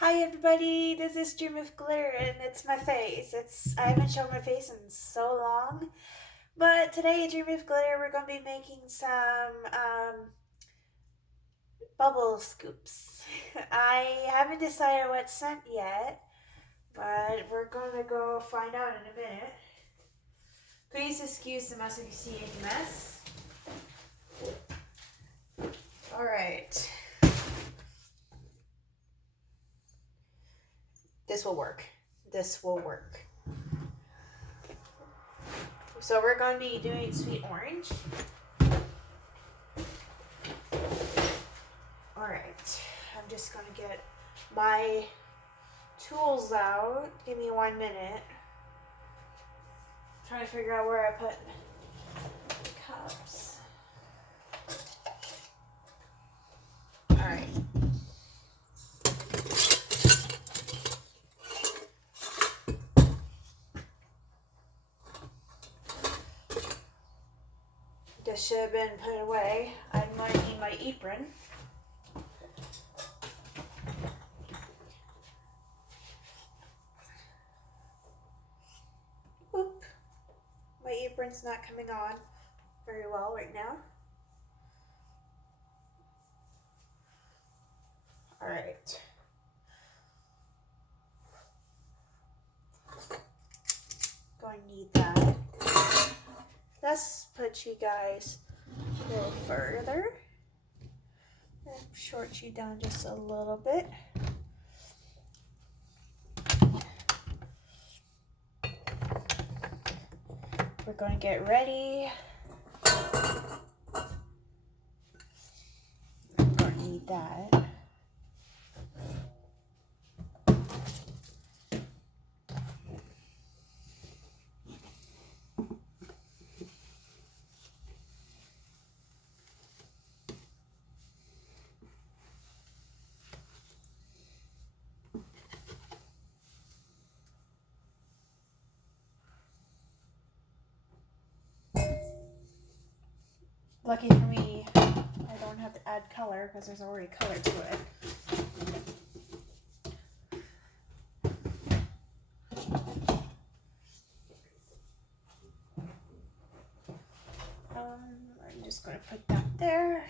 Hi everybody, this is Dream of Glitter and it's my face. I haven't shown my face in so long, but today at Dream of Glitter we're going to be making some bubble scoops. I haven't decided what scent yet, but we're going to go find out in a minute. Please excuse the mess if you see any mess. Alright. This will work. This will work. So we're going to be doing sweet orange. Alright, I'm just going to get my tools out. Give me 1 minute. I'm trying to figure out where I put the cups. Alright. This should have been put away. I might need my apron. Oop. My apron's not coming on very well right now. Alright. Going to need that. Let's put you guys a little further. And short you down just a little bit. We're going to get ready. I'm going to need that. Lucky for me, I don't have to add color because there's already color to it. I'm just going to put that there.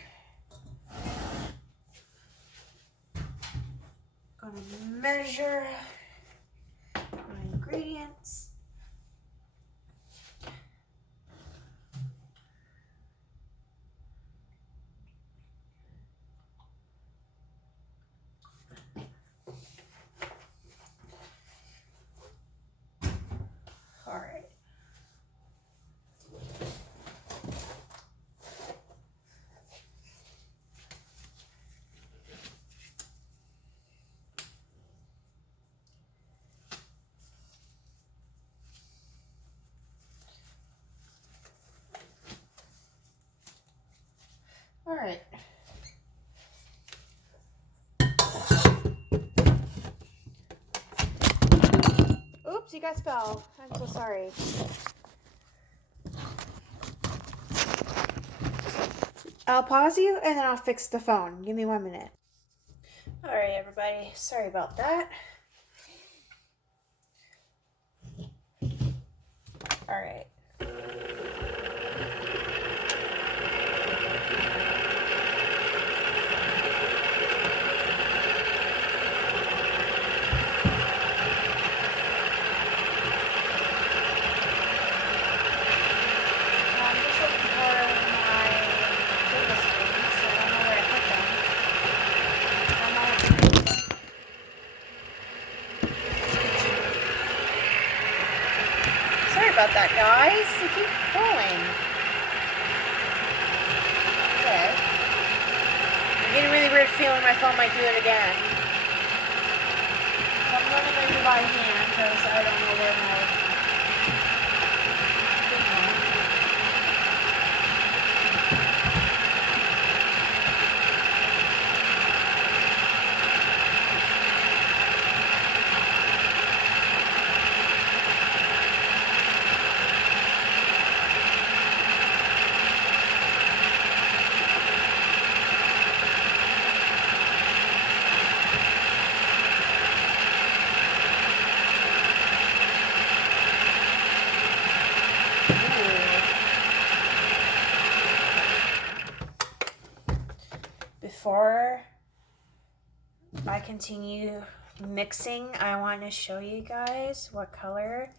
Going to measure my ingredients. All right. All right. Oops, you got spelled. I'm so sorry. I'll pause you and then I'll fix the phone. Give me 1 minute. All right, everybody. Sorry about that. All right. I'm just looking for my tablespoons, so I don't know where I put them. Sorry about that, guys. They keep falling. Okay. I'm getting a really weird feeling my phone might do it again. So I'm going to measure by hand because I don't know where my thing went. I continue mixing, I want to show you guys what color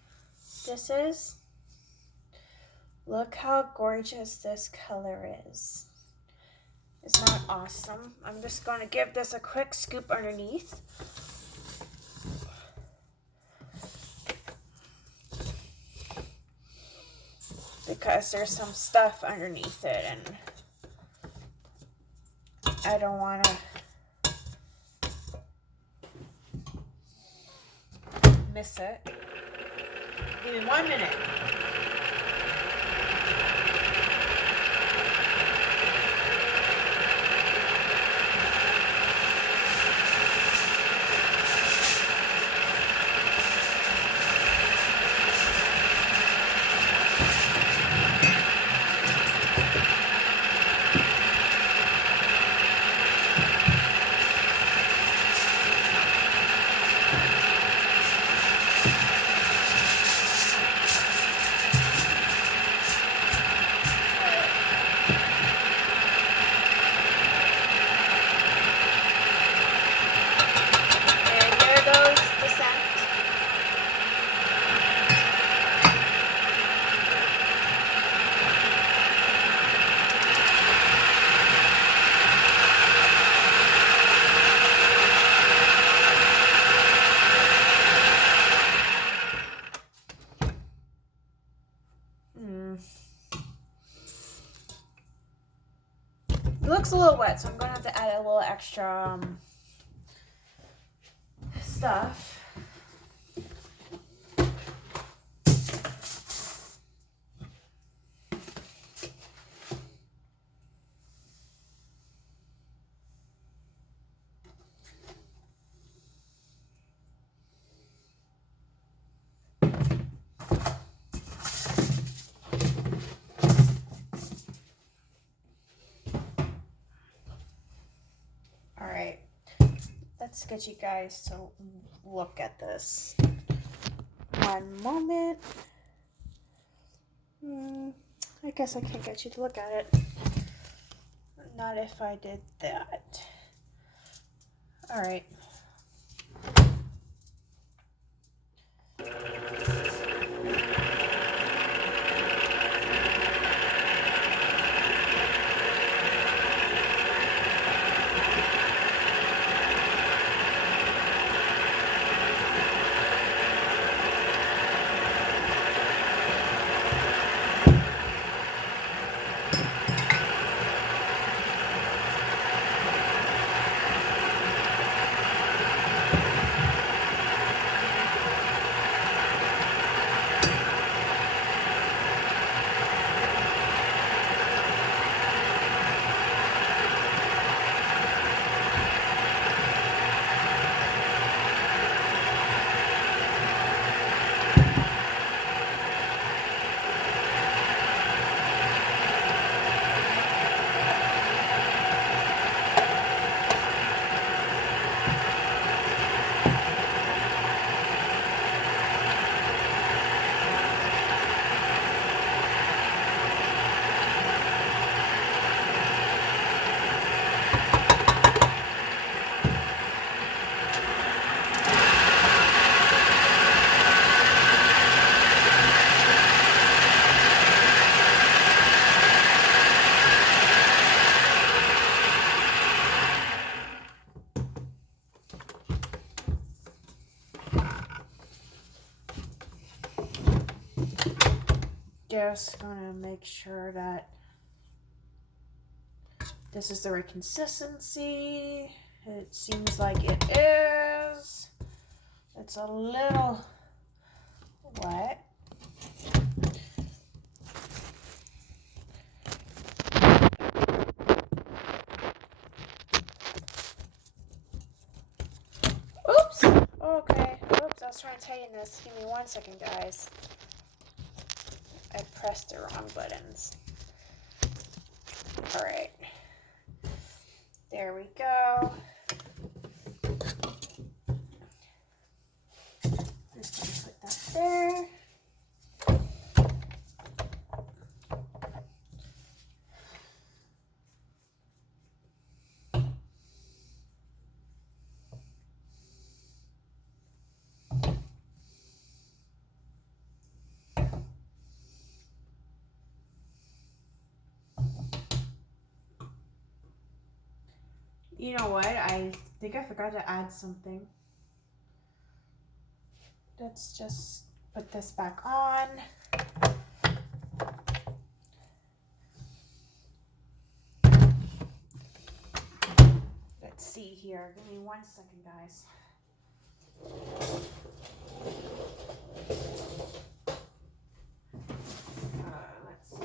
this is. Look how gorgeous this color is. Isn't that awesome? I'm just going to give this a quick scoop underneath. Because there's some stuff underneath it and I don't want to miss it. Give me 1 minute. It looks a little wet, so I'm going to have to add a little extra stuff. Alright, let's get you guys to look at this. One moment. I guess I can't get you to look at it. Not if I did that. Alright. Just gonna make sure that this is the right consistency. It seems like it is. It's a little wet. Oops. Okay. Oops. I was trying to tighten this. Give me 1 second, guys. I pressed the wrong buttons. All right. There we go. Just gonna put that there. You know what? I think I forgot to add something. Let's just put this back on. Let's see here. Give me 1 second, guys. Let's see.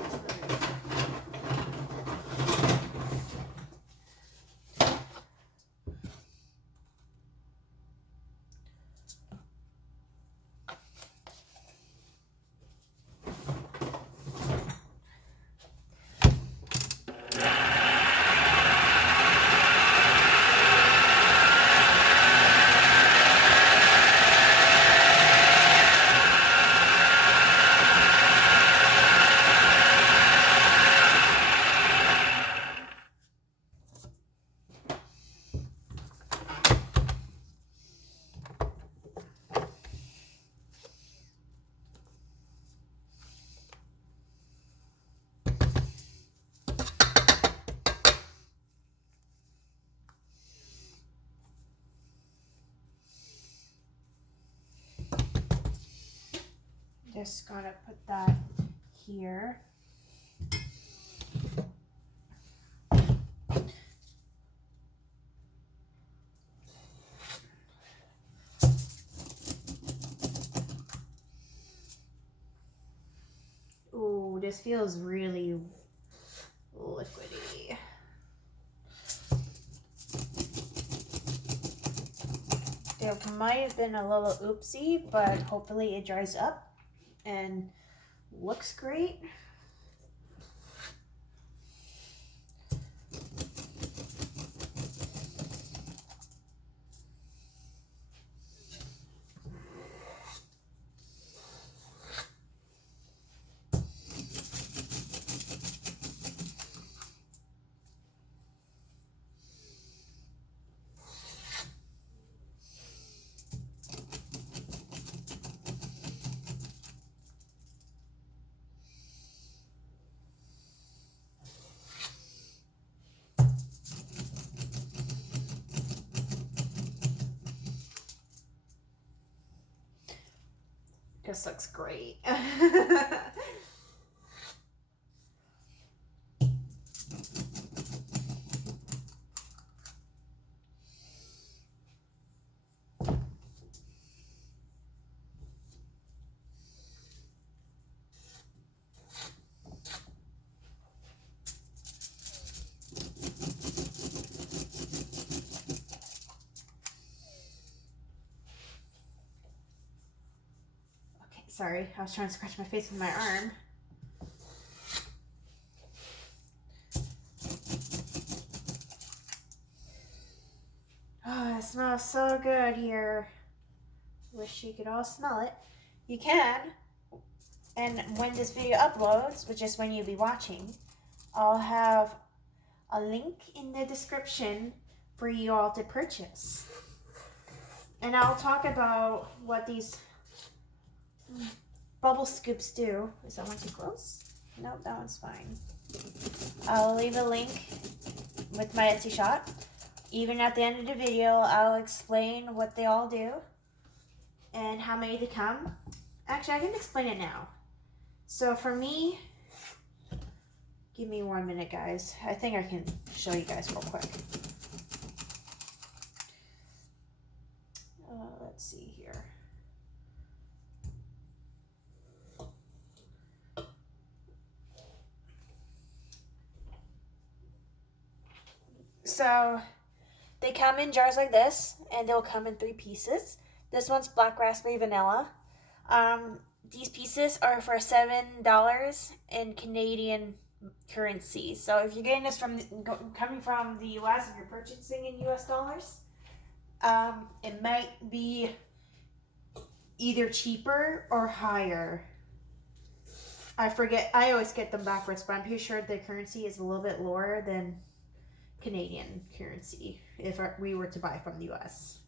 Just gotta put that here. Ooh, this feels really liquidy. There might have been a little oopsie, but hopefully it dries up and looks great. This looks great. Sorry, I was trying to scratch my face with my arm. Oh, it smells so good here. Wish you could all smell it. You can. And when this video uploads, which is when you'll be watching, I'll have a link in the description for you all to purchase. And I'll talk about what these bubble scoops do. Is that one too close? Nope, that one's fine. I'll leave a link with my Etsy shop. Even at the end of the video, I'll explain what they all do and how many they come. Actually, I can explain it now. So for me, give me 1 minute, guys. I think I can show you guys real quick. Let's see here. So they come in jars like this, and they'll come in 3 pieces. This one's black raspberry vanilla. These pieces are for $7 in Canadian currency. So if you're getting this coming from the US and you're purchasing in US dollars, it might be either cheaper or higher. I forget, I always get them backwards, but I'm pretty sure the currency is a little bit lower than Canadian currency if we were to buy from the US.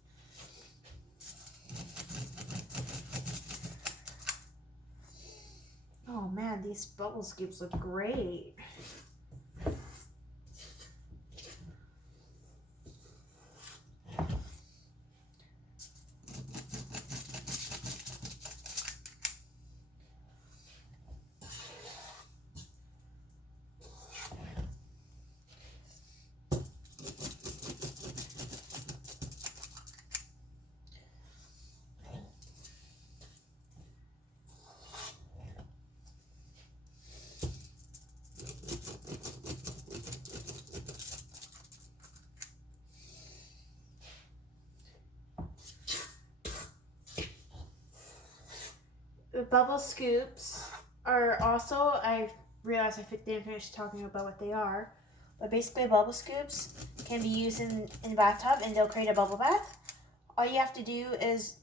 Oh man, these bubble scoops look great. The bubble scoops are also, I realized I didn't finish talking about what they are, but basically bubble scoops can be used in the bathtub and they'll create a bubble bath. All you have to do is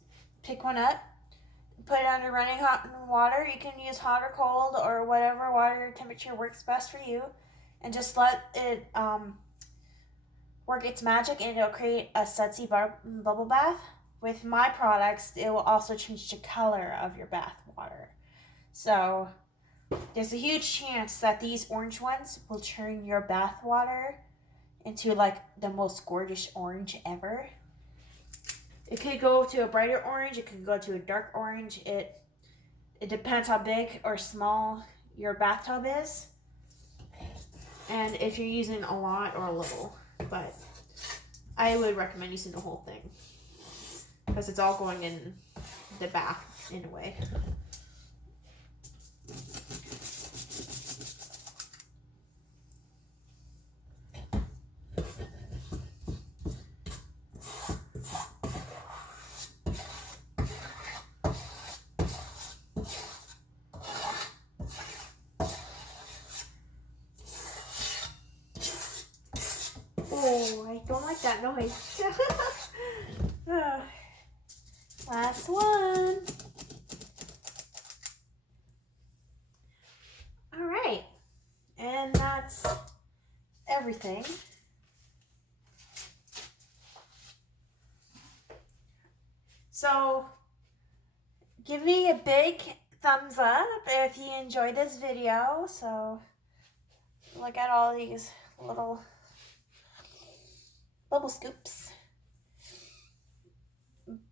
pick one up, put it under running hot water. You can use hot or cold or whatever water temperature works best for you, and just let it work its magic and it'll create a sudsy bubble bath. With my products, it will also change the color of your bath water. So there's a huge chance that these orange ones will turn your bath water into like the most gorgeous orange ever. It could go to a brighter orange, it could go to a dark orange. It depends how big or small your bathtub is, and if you're using a lot or a little. But I would recommend using the whole thing because it's all going in the bath in a way. Oh, I don't like that noise. Last one. All right, and that's everything. So give me a big thumbs up if you enjoyed this video. So look at all these little bubble scoops.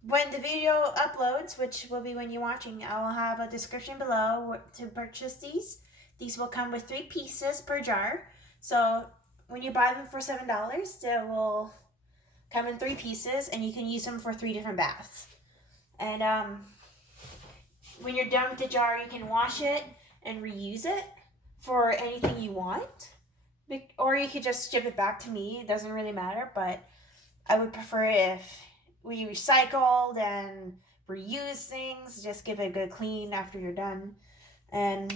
When the video uploads, which will be when you're watching, I'll have a description below to purchase these. These will come with 3 pieces per jar. So when you buy them for $7, they will come in 3 pieces and you can use them for 3 different baths. And when you're done with the jar, you can wash it and reuse it for anything you want. Or you could just ship it back to me. It doesn't really matter, but I would prefer if we recycled and reuse things. Just give it a good clean after you're done. And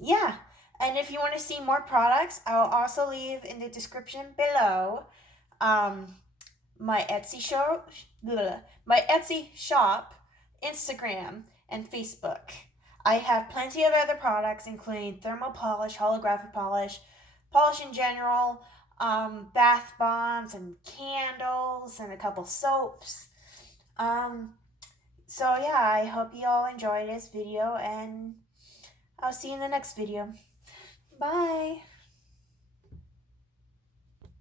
yeah, and if you want to see more products, I'll also leave in the description below my Etsy shop, Instagram, and Facebook. I have plenty of other products, including thermal polish, holographic polish, polish in general, bath bombs and candles, and a couple soaps. So yeah, I hope you all enjoyed this video, and I'll see you in the next video. Bye!